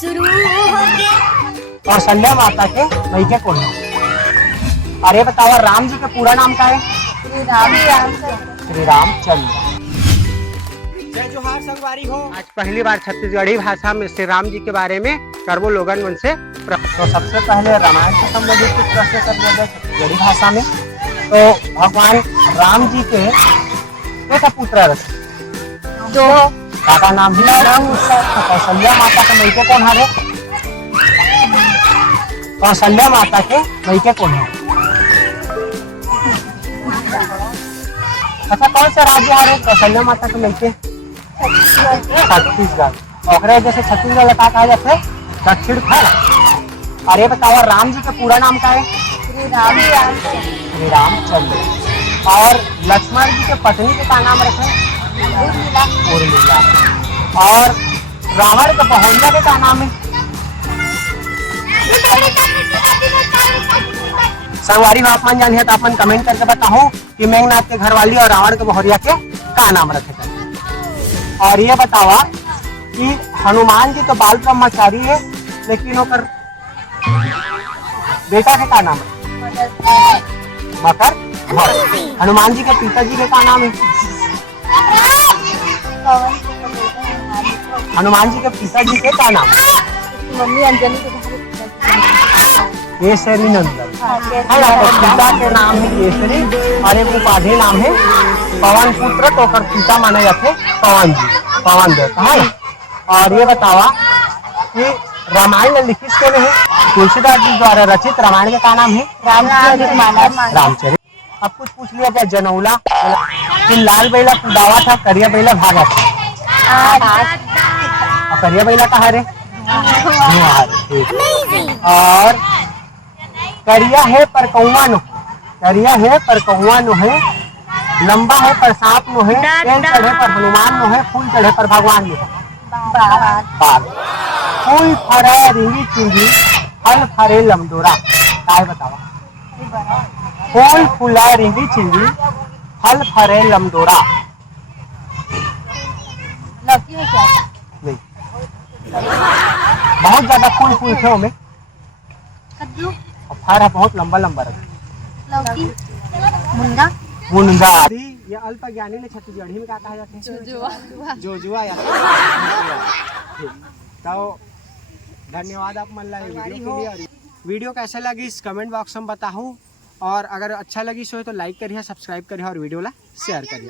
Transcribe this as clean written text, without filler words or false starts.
शुरू हो गया। कौशल्या माता के मैके कौन है? अरे बताओ राम जी का पूरा नाम क्या है? श्री रामचंद्र। जय जोहार संगवारी हो। आज पहली बार छत्तीसगढ़ी भाषा में श्री राम जी के बारे में करबो लोगन मन से। तो सबसे पहले रामायण से संबंधित कुछ प्रश्न कर दिया जाए छत्तीसगढ़ी भाषा में। तो भगवान राम जी के कैसा पुत्र रहे? दो। का नाम ही तो कौशल्या माता के मैके कौन है? कौशल्या माता के मैके कौन है? अच्छा कौन सा राज्य है कौशल्या माता के मैके? छत्तीसगढ़। और जैसे छत्तीसगढ़ का कहा जाता है दक्षिण भारत। अरे बताओ राम जी का पूरा नाम क्या है? श्री रामचंद्र। और लक्ष्मण जी के पत्नी के क्या नाम रखे? उर्मिला। और रावण के बहुरिया के क्या नाम है? संगवारी भाषा जानी है तो अपन कमेंट करके बताओ कि मेघनाथ के घरवाली और रावण के बहुरिया के क्या नाम रखे थे। और ये बतावा कि हनुमान जी तो बाल ब्रह्मचारी है लेकिन ओकर बेटा के क्या नाम है? मकर। हनुमान जी के पिताजी के क्या नाम है? हनुमान जी के पिताजी के क्या नाम है? मम्मी अंजलि केसरी नंदन। पिता के नाम है केसरी और एक उपाधि नाम है पवन पुत्र। तो ओकर पिता माने जाते पवन जी, पवन देवता है। और ये बतावा कि रामायण में लिखित के है तुलसीदास जी द्वारा रचित रामायण का क्या नाम है? रामचरित। अब कुछ पूछ लिया जाए जनौला कि लाल बैला कुदावा था करिया बैला भागा था। और करिया बैला कहा रे? और करिया है पर कौवा नो, करिया है पर कौवा नो है, लंबा है पर सांप नो है, तेल चढ़े पर हनुमान नो है, फूल चढ़े पर भगवान नो है। फूल फरे रिंगी चुंगी फल फरे लमडोरा। काय बतावा? फूल फुला रिंगी चिंगी फल फरे लमडोरा। लौकी है क्या? नहीं, बहुत ज्यादा फूल फूल थे उनमें। कद्दू। और फर है बहुत लंबा लंबा रहा। लौकी। मुंगा। मुनगा। ये अल्प ज्ञानी ने छत्तीसगढ़ी में क्या कहा जाता है? जोजुआ या तो धन्यवाद आप मन ला वीडियो के लिए। वीडियो कैसे लगी इस कमेंट बॉक्स में बताओ और अगर अच्छा लगी सो तो लाइक करिए, सब्सक्राइब करिए और वीडियो ला शेयर करिए।